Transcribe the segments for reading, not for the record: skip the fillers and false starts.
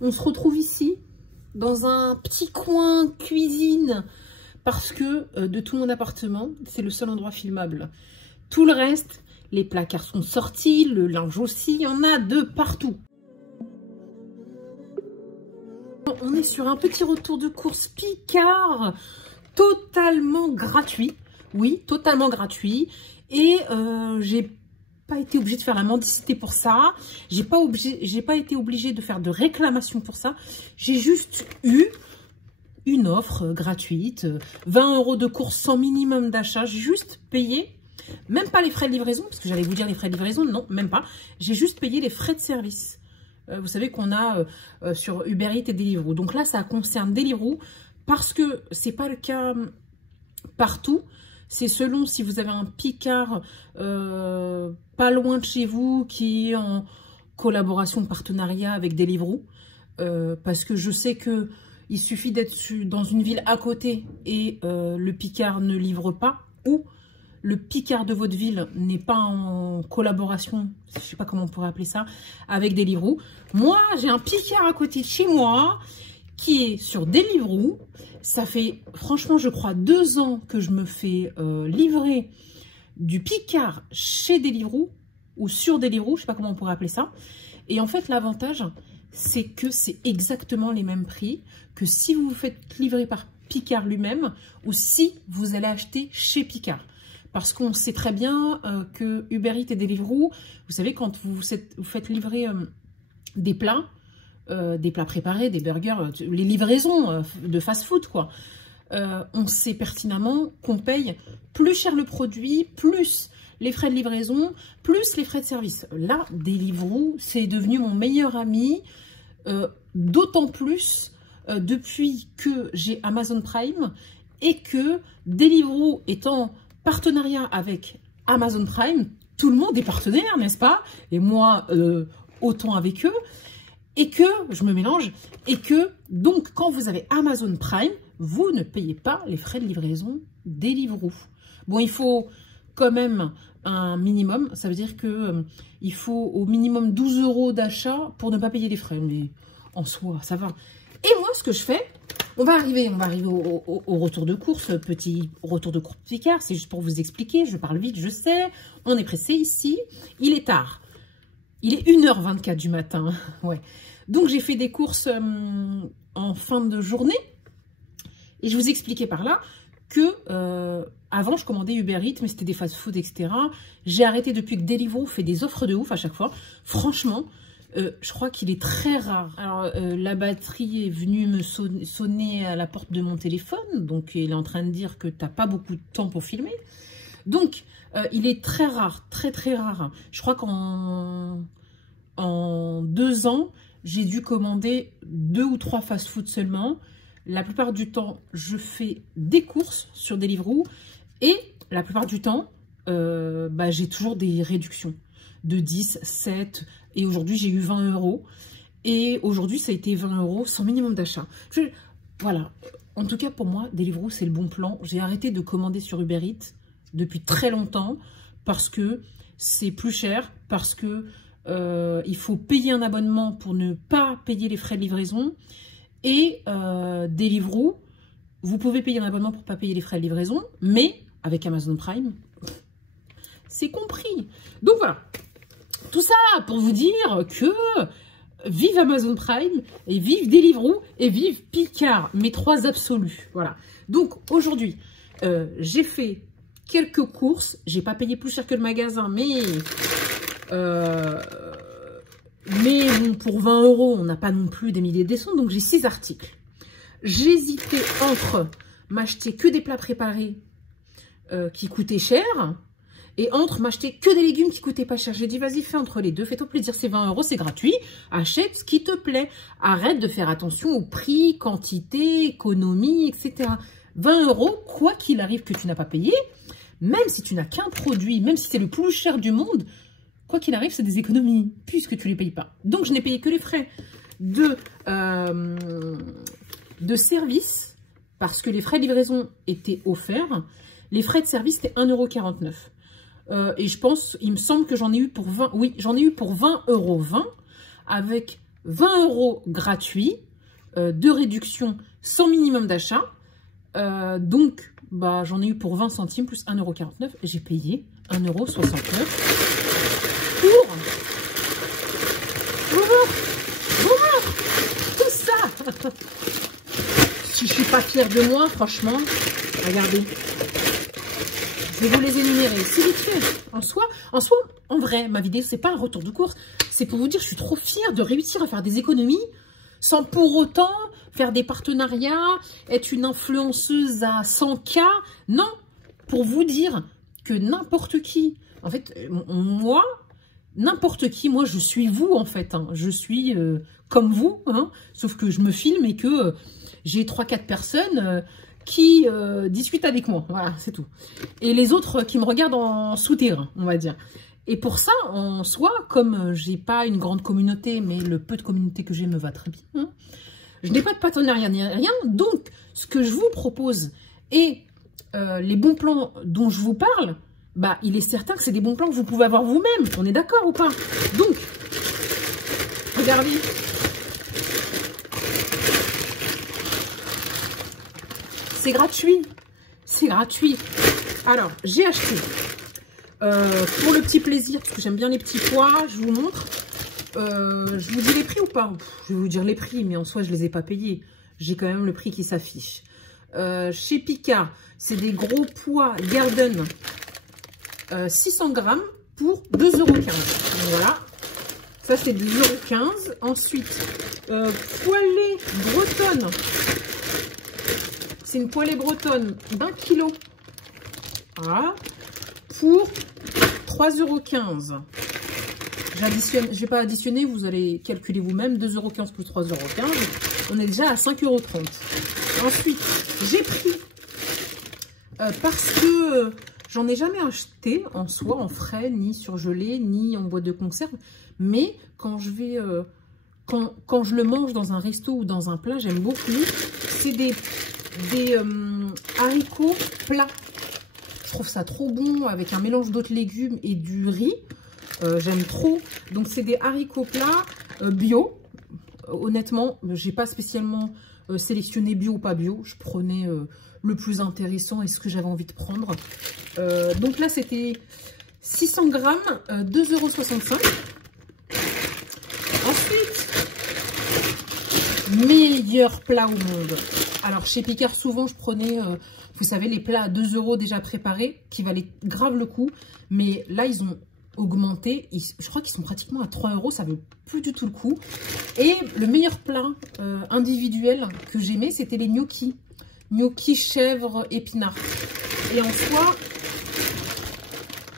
On se retrouve ici, dans un petit coin cuisine, parce que de tout mon appartement, c'est le seul endroit filmable. Tout le reste, les placards sont sortis, le linge aussi, il y en a de partout. On est sur un petit retour de course Picard, totalement gratuit. Oui, totalement gratuit. Et j'ai pas été obligée de faire la mendicité pour ça. J'ai pas été obligée de faire de réclamation pour ça. J'ai juste eu une offre gratuite, 20 € de course sans minimum d'achat. J'ai juste payé, même pas les frais de livraison, parce que j'allais vous dire les frais de livraison, non, même pas. J'ai juste payé les frais de service. Vous savez qu'on a sur Uber Eats et Deliveroo. Donc là, ça concerne Deliveroo parce que c'est pas le cas partout. C'est selon si vous avez un Picard pas loin de chez vous qui est en collaboration, partenariat avec Deliveroo. Parce que je sais que il suffit d'être dans une ville à côté et le Picard ne livre pas, ou le Picard de votre ville n'est pas en collaboration, je ne sais pas comment on pourrait appeler ça, avec Deliveroo. Moi, j'ai un Picard à côté de chez moi qui est sur Deliveroo. Ça fait, franchement, je crois 2 ans que je me fais livrer du Picard chez Deliveroo ou sur Deliveroo, je ne sais pas comment on pourrait appeler ça. Et en fait, l'avantage, c'est que c'est exactement les mêmes prix que si vous vous faites livrer par Picard lui-même ou si vous allez acheter chez Picard. Parce qu'on sait très bien que Uber Eats et Deliveroo, vous savez, quand vous faites livrer des plats préparés, des burgers, les livraisons de fast-food, quoi. On sait pertinemment qu'on paye plus cher le produit, plus les frais de livraison, plus les frais de service. Là, Deliveroo, c'est devenu mon meilleur ami, d'autant plus depuis que j'ai Amazon Prime et que Deliveroo étant partenariat avec Amazon Prime, tout le monde est partenaire, n'est-ce pas? Et moi, autant avec eux. Et que, je me mélange, et que, donc, quand vous avez Amazon Prime, vous ne payez pas les frais de livraison Deliveroo. Bon, il faut quand même un minimum, ça veut dire que il faut au minimum 12 € d'achat pour ne pas payer les frais, mais en soi, ça va. Et moi, ce que je fais, on va arriver au retour de course, petit retour de course Picard, c'est juste pour vous expliquer, je parle vite, je sais, on est pressé ici, il est tard. Il est 1h24 du matin, ouais. Donc, j'ai fait des courses en fin de journée. Et je vous expliquais par là que avant, je commandais Uber Eats, mais c'était des fast-food, etc. J'ai arrêté depuis que Deliveroo fait des offres de ouf à chaque fois. Franchement, je crois qu'il est très rare. Alors, la batterie est venue me sonner à la porte de mon téléphone. Donc, il est en train de dire que tu n'as pas beaucoup de temps pour filmer. Donc, il est très rare, très très rare. Je crois qu'en 2 ans, j'ai dû commander 2 ou 3 fast-food seulement. La plupart du temps, je fais des courses sur Deliveroo. Et la plupart du temps, j'ai toujours des réductions de 10, 7. Et aujourd'hui, j'ai eu 20 €. Et aujourd'hui, ça a été 20 € sans minimum d'achat. Voilà. En tout cas, pour moi, Deliveroo, c'est le bon plan. J'ai arrêté de commander sur Uber Eats depuis très longtemps parce que c'est plus cher, parce que il faut payer un abonnement pour ne pas payer les frais de livraison. Et Deliveroo, vous pouvez payer un abonnement pour ne pas payer les frais de livraison, mais avec Amazon Prime, c'est compris. Donc voilà, tout ça pour vous dire que vive Amazon Prime, et vive Deliveroo, et vive Picard, mes 3 absolus. Voilà. Donc aujourd'hui, j'ai fait quelques courses. J'ai pas payé plus cher que le magasin, mais bon, pour 20 €, on n'a pas non plus des milliers de cents. Donc j'ai 6 articles. J'hésitais entre m'acheter que des plats préparés qui coûtaient cher et entre m'acheter que des légumes qui coûtaient pas cher. J'ai dit, vas-y, fais entre les deux. Fais-toi plaisir, c'est 20 €, c'est gratuit. Achète ce qui te plaît. Arrête de faire attention au prix, quantité, économie, etc. 20 €, quoi qu'il arrive que tu n'as pas payé, même si tu n'as qu'un produit, même si c'est le plus cher du monde, quoi qu'il arrive, c'est des économies, puisque tu ne les payes pas. Donc, je n'ai payé que les frais de service, parce que les frais de livraison étaient offerts. Les frais de service, c'était 1,49 €. Et je pense, il me semble que j'en ai eu pour 20, oui, j'en ai eu pour 20,20 € avec 20 € gratuits de réduction sans minimum d'achat. Donc, bah, j'en ai eu pour 20 centimes plus 1,49 €. J'ai payé 1,69 € pour... Bonjour, tout ça. Si je suis pas fière de moi, franchement, regardez. Je vais vous les énumérer. C'est vite fait. En soi, en vrai, ma vidéo, c'est pas un retour de course. C'est pour vous dire, je suis trop fière de réussir à faire des économies sans pour autant faire des partenariats, être une influenceuse à 100K. Non, pour vous dire que n'importe qui, en fait, moi, n'importe qui, moi, je suis vous, en fait. Hein. Je suis comme vous, hein, sauf que je me filme et que j'ai 3-4 personnes... qui discutent avec moi, voilà, c'est tout. Et les autres qui me regardent en souterrain, on va dire. Et pour ça, en soi, comme j'ai pas une grande communauté, mais le peu de communauté que j'ai me va très bien, hein, je n'ai pas de partenariat ni rien, donc ce que je vous propose et les bons plans dont je vous parle, bah, il est certain que c'est des bons plans que vous pouvez avoir vous-même, on est d'accord ou pas? Donc, regardez. C'est gratuit. C'est gratuit. Alors, j'ai acheté pour le petit plaisir, parce que j'aime bien les petits pois, je vous montre. Je vous dis les prix ou pas? Je vais vous dire les prix, mais en soi, je ne les ai pas payés. J'ai quand même le prix qui s'affiche. Chez Picard, c'est des gros pois Garden 600 grammes pour 2,15 €. Donc voilà. Ça, c'est 2,15 €. Ensuite, poêlée bretonne. C'est une poêlée bretonne d'1 kg. Voilà. Pour 3,15 €. J'additionne, je ne vais pas additionner, vous allez calculer vous-même. 2,15 € plus 3,15 €. On est déjà à 5,30 €. Ensuite, j'ai pris, parce que j'en ai jamais acheté en soi, en frais, ni surgelé, ni en boîte de conserve. Mais quand je vais... quand je le mange dans un resto ou dans un plat, j'aime beaucoup. C'est des haricots plats. Je trouve ça trop bon avec un mélange d'autres légumes et du riz. J'aime trop. Donc, c'est des haricots plats bio. Honnêtement, j'ai pas spécialement sélectionné bio ou pas bio. Je prenais le plus intéressant et ce que j'avais envie de prendre. Donc là, c'était 600 grammes, 2,65 €. Ensuite, meilleur plat au monde. Alors, chez Picard, souvent, je prenais, vous savez, les plats à 2 € déjà préparés, qui valaient grave le coup. Mais là, ils ont augmenté. Je crois qu'ils sont pratiquement à 3 €. Ça vaut plus du tout le coup. Et le meilleur plat individuel que j'aimais, c'était les gnocchis. Gnocchis chèvre épinards. Et en soi,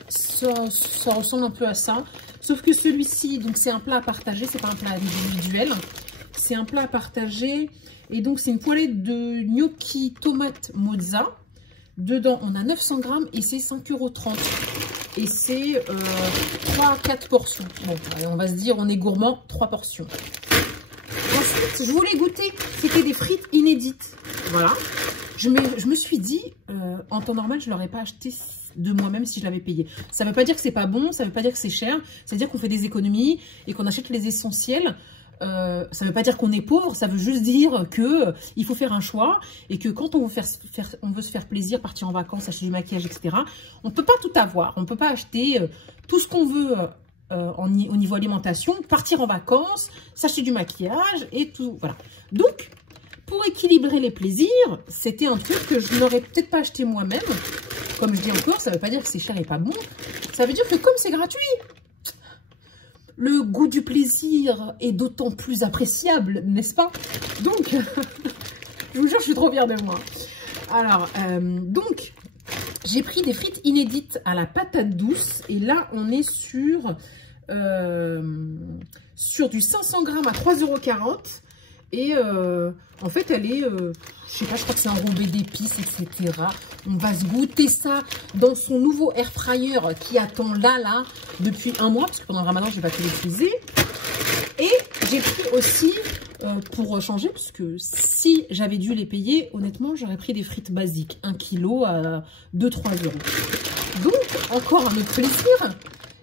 ça ressemble un peu à ça. Sauf que celui-ci, donc c'est un plat à partager, c'est pas un plat individuel. C'est un plat à partager. Et donc, c'est une poêlée de gnocchi tomate mozza. Dedans, on a 900 grammes et c'est 5,30 €. Et c'est 3-4 portions. Bon, allez, on va se dire, on est gourmand, 3 portions. Ensuite, je voulais goûter, c'était des frites inédites. Voilà. Je me suis dit, en temps normal, je ne l'aurais pas acheté de moi-même si je l'avais payé. Ça ne veut pas dire que c'est pas bon, ça ne veut pas dire que c'est cher. Ça veut dire qu'on fait des économies et qu'on achète les essentiels. Ça ne veut pas dire qu'on est pauvre, ça veut juste dire qu'il faut faire un choix et que quand on veut se faire plaisir, partir en vacances, acheter du maquillage, etc., on ne peut pas tout avoir. On ne peut pas acheter tout ce qu'on veut au niveau alimentation, partir en vacances, s'acheter du maquillage et tout. Voilà. Donc, pour équilibrer les plaisirs, c'était un truc que je n'aurais peut-être pas acheté moi-même. Comme je dis encore, ça ne veut pas dire que c'est cher et pas bon. Ça veut dire que comme c'est gratuit, le goût du plaisir est d'autant plus appréciable, n'est-ce pas? Donc, je vous jure, je suis trop fière de moi. Alors, donc, j'ai pris des frites inédites à la patate douce. Et là, on est sur du 500 grammes à 3,40 €. Et en fait, elle est, je sais pas, je crois que c'est enrobé d'épices, etc. On va se goûter ça dans son nouveau air fryer qui attend là, depuis 1 mois. Parce que pendant le ramadan, je vais pas tout l'utiliser. Et j'ai pris aussi, pour changer, parce que si j'avais dû les payer, honnêtement, j'aurais pris des frites basiques. 1 kg à 2-3 €. Donc, encore un autre plaisir,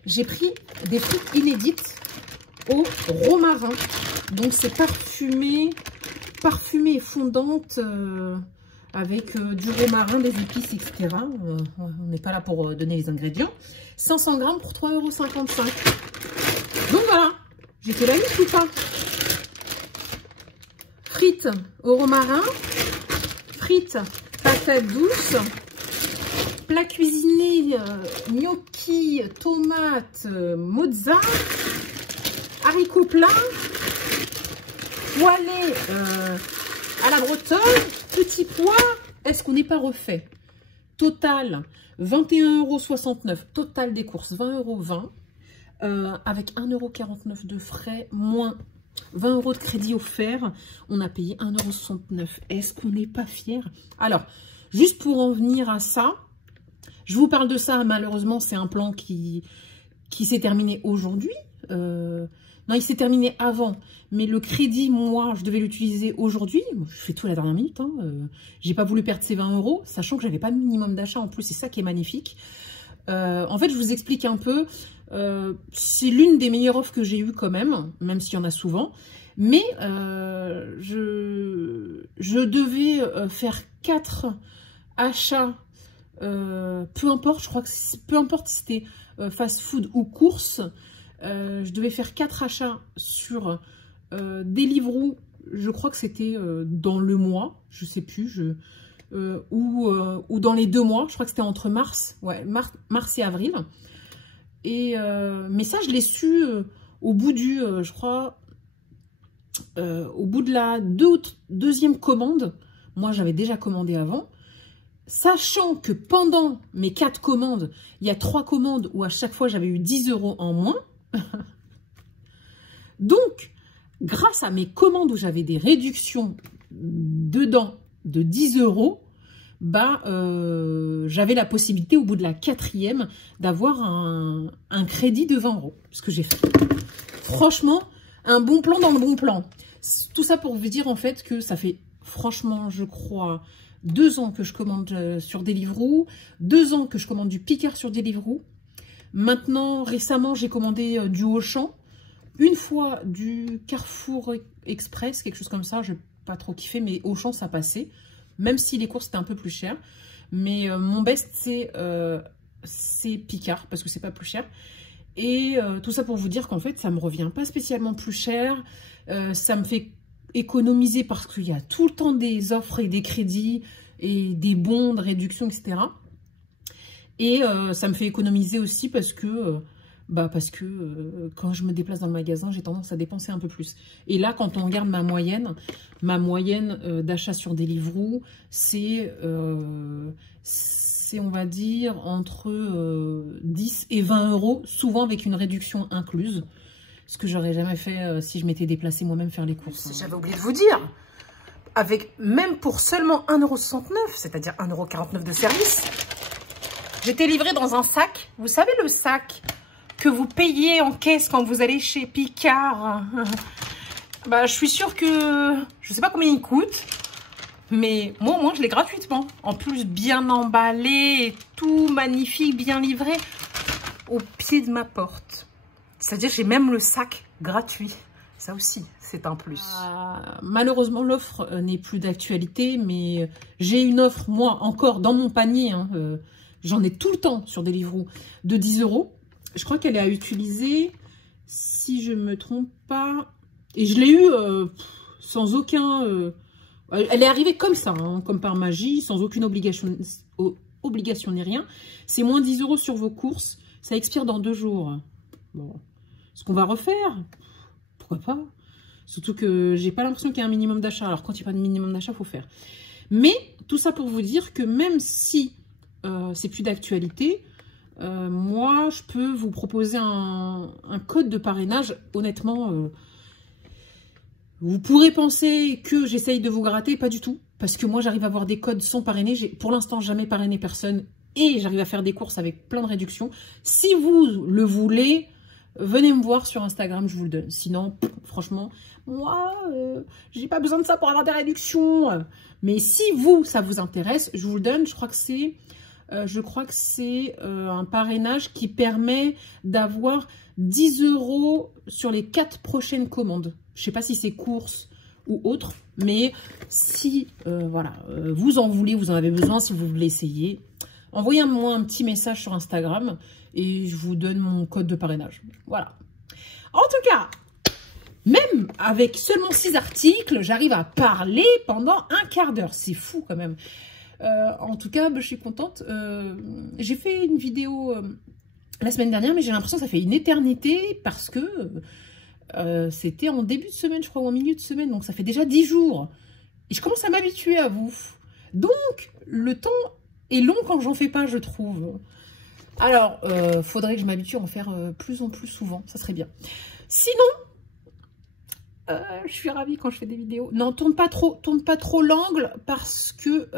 j'ai pris des frites inédites au romarin. Donc c'est parfumé et fondante avec du romarin, des épices, etc. On n'est pas là pour donner les ingrédients. 500 grammes pour 3,55 €. Donc voilà, j'étais la liste ou pas? Frites au romarin, frites patates douces, plat cuisiné, gnocchi, tomates, mozza, haricots plats, poêlés à la bretonne, petits pois. Est-ce qu'on n'est pas refait? Total 21,69 €. Total des courses 20,20 €. Avec 1,49 € de frais, moins 20 € de crédit offert, on a payé 1,69 €. Est-ce qu'on n'est pas fiers? Alors, juste pour en venir à ça, je vous parle de ça, malheureusement, c'est un plan qui s'est terminé aujourd'hui. Non, il s'est terminé avant, mais le crédit, moi, je devais l'utiliser aujourd'hui. Je fais tout à la dernière minute. Hein. J'ai pas voulu perdre ces 20 €, sachant que j'avais pas de minimum d'achat en plus, c'est ça qui est magnifique. En fait, je vous explique un peu. C'est l'une des meilleures offres que j'ai eues quand même s'il y en a souvent. Mais je devais faire 4 achats, peu importe, je crois que peu importe si c'était fast-food ou course, je devais faire 4 achats sur Deliveroo. Je crois que c'était dans le mois, je sais plus, ou dans les 2 mois. Je crois que c'était entre mars et avril. Mais ça, je l'ai su au bout du, je crois, au bout de la deuxième commande. Moi, j'avais déjà commandé avant. Sachant que pendant mes 4 commandes, il y a 3 commandes où à chaque fois, j'avais eu 10 € en moins. Donc, grâce à mes commandes où j'avais des réductions dedans de 10 €, j'avais la possibilité au bout de la 4e d'avoir un crédit de 20 €. Ce que j'ai fait. Franchement, un bon plan dans le bon plan. Tout ça pour vous dire en fait que ça fait franchement, je crois, 2 ans que je commande sur Deliveroo, 2 ans que je commande du Picard sur Deliveroo. Maintenant, récemment, j'ai commandé du Auchan, une fois du Carrefour Express, quelque chose comme ça. Je n'ai pas trop kiffé, mais Auchan, ça passait. Même si les courses étaient un peu plus chères. Mais mon best, c'est Picard, parce que c'est pas plus cher. Et tout ça pour vous dire qu'en fait, ça me revient pas spécialement plus cher. Ça me fait économiser parce qu'il y a tout le temps des offres et des crédits et des bons de réduction, etc. Et ça me fait économiser aussi parce que quand je me déplace dans le magasin, j'ai tendance à dépenser un peu plus. Et là, quand on regarde ma moyenne d'achat sur Deliveroo, c'est on va dire, entre 10 et 20 €, souvent avec une réduction incluse. Ce que j'aurais jamais fait si je m'étais déplacée moi-même faire les courses. J'avais oublié de vous dire, même pour seulement 1,69 €, c'est-à-dire 1,49 € de service, j'étais livrée dans un sac. Vous savez, le sac que vous payez en caisse quand vous allez chez Picard. Je suis sûre que... Je sais pas combien il coûte. Mais moi, au moins, je l'ai gratuitement. En plus, bien emballé et tout magnifique, bien livré. Au pied de ma porte. C'est-à-dire, j'ai même le sac gratuit. Ça aussi, c'est un plus. Malheureusement, l'offre n'est plus d'actualité. Mais j'ai une offre, moi, encore dans mon panier. Hein, j'en ai tout le temps sur Deliveroo de 10 €. Je crois qu'elle est à utiliser, si je ne me trompe pas. Et je l'ai eu sans aucun... elle est arrivée comme ça, hein, comme par magie, sans aucune obligation ni rien. C'est moins 10 € sur vos courses. Ça expire dans 2 jours. Bon. Ce qu'on va refaire, pourquoi pas? Surtout que j'ai pas l'impression qu'il y a un minimum d'achat. Alors quand il n'y a pas de minimum d'achat, il faut faire. Mais tout ça pour vous dire que même si c'est plus d'actualité... moi, je peux vous proposer un code de parrainage. Honnêtement, vous pourrez penser que j'essaye de vous gratter. Pas du tout. Parce que moi, j'arrive à avoir des codes sans parrainer. J'ai pour l'instant jamais parrainé personne. Et j'arrive à faire des courses avec plein de réductions. Si vous le voulez, venez me voir sur Instagram, je vous le donne. Sinon, franchement, moi, j'ai pas besoin de ça pour avoir des réductions. Mais si vous, ça vous intéresse, je vous le donne. Je crois que c'est Je crois que c'est un parrainage qui permet d'avoir 10 € sur les 4 prochaines commandes. Je ne sais pas si c'est courses ou autre, mais si voilà, vous en voulez, vous en avez besoin, si vous voulez essayer, envoyez-moi un petit message sur Instagram et je vous donne mon code de parrainage. Voilà. En tout cas, même avec seulement 6 articles, j'arrive à parler pendant un quart d'heure. C'est fou quand même. En tout cas, je suis contente. J'ai fait une vidéo la semaine dernière, mais j'ai l'impression que ça fait une éternité parce que c'était en début de semaine, je crois, ou en milieu de semaine. Donc, ça fait déjà 10 jours. Et je commence à m'habituer à vous. Donc, le temps est long quand j'en fais pas, je trouve. Alors, faudrait que je m'habitue à en faire plus en plus souvent. Ça serait bien. Sinon, je suis ravie quand je fais des vidéos. Non, tourne pas trop l'angle parce que,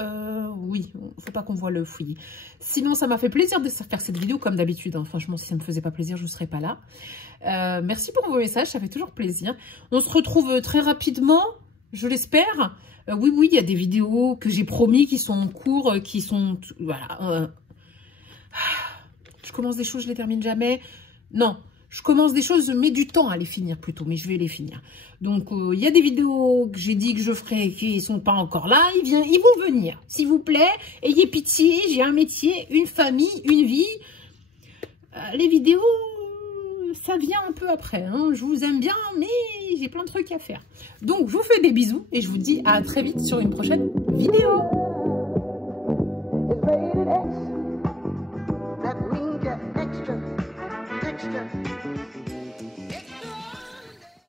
oui, faut pas qu'on voit le fouillis. Sinon, ça m'a fait plaisir de faire cette vidéo comme d'habitude. Hein. Franchement, si ça me faisait pas plaisir, je ne serais pas là. Merci pour vos messages, ça fait toujours plaisir. On se retrouve très rapidement, je l'espère. Oui, il y a des vidéos que j'ai promis qui sont en cours, qui sont... Voilà. Je commence des choses, je les termine jamais. Non. Je commence des choses, je mets du temps à les finir plutôt, mais je vais les finir. Donc, il y a des vidéos que j'ai dit que je ferai qui ne sont pas encore là. Ils vont venir. S'il vous plaît, ayez pitié. J'ai un métier, une famille, une vie. Les vidéos, ça vient un peu après. Hein. Je vous aime bien, mais j'ai plein de trucs à faire. Donc, je vous fais des bisous et je vous dis à très vite sur une prochaine vidéo.